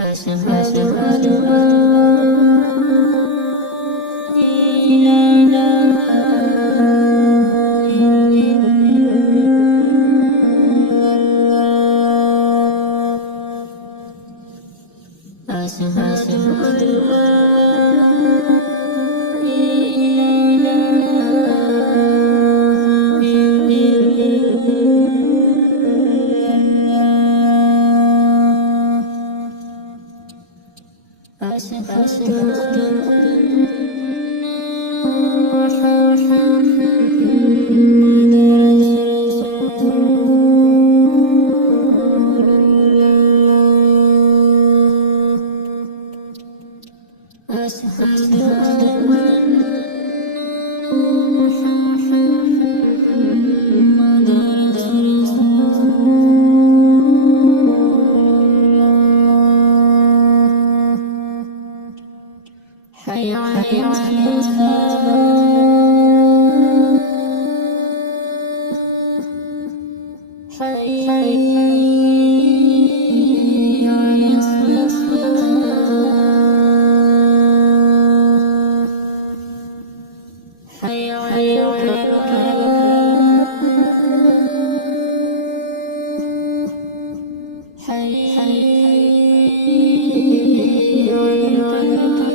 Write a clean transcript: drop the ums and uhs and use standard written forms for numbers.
أشهد أن لا إله إلا الله. أشهد أن لا أشهد أن محمدًا رسول الله. أشهد أن محمدًا رسول الله. حي على الصلاة حي على الصلاة حي على الفلاح حي على الفلاح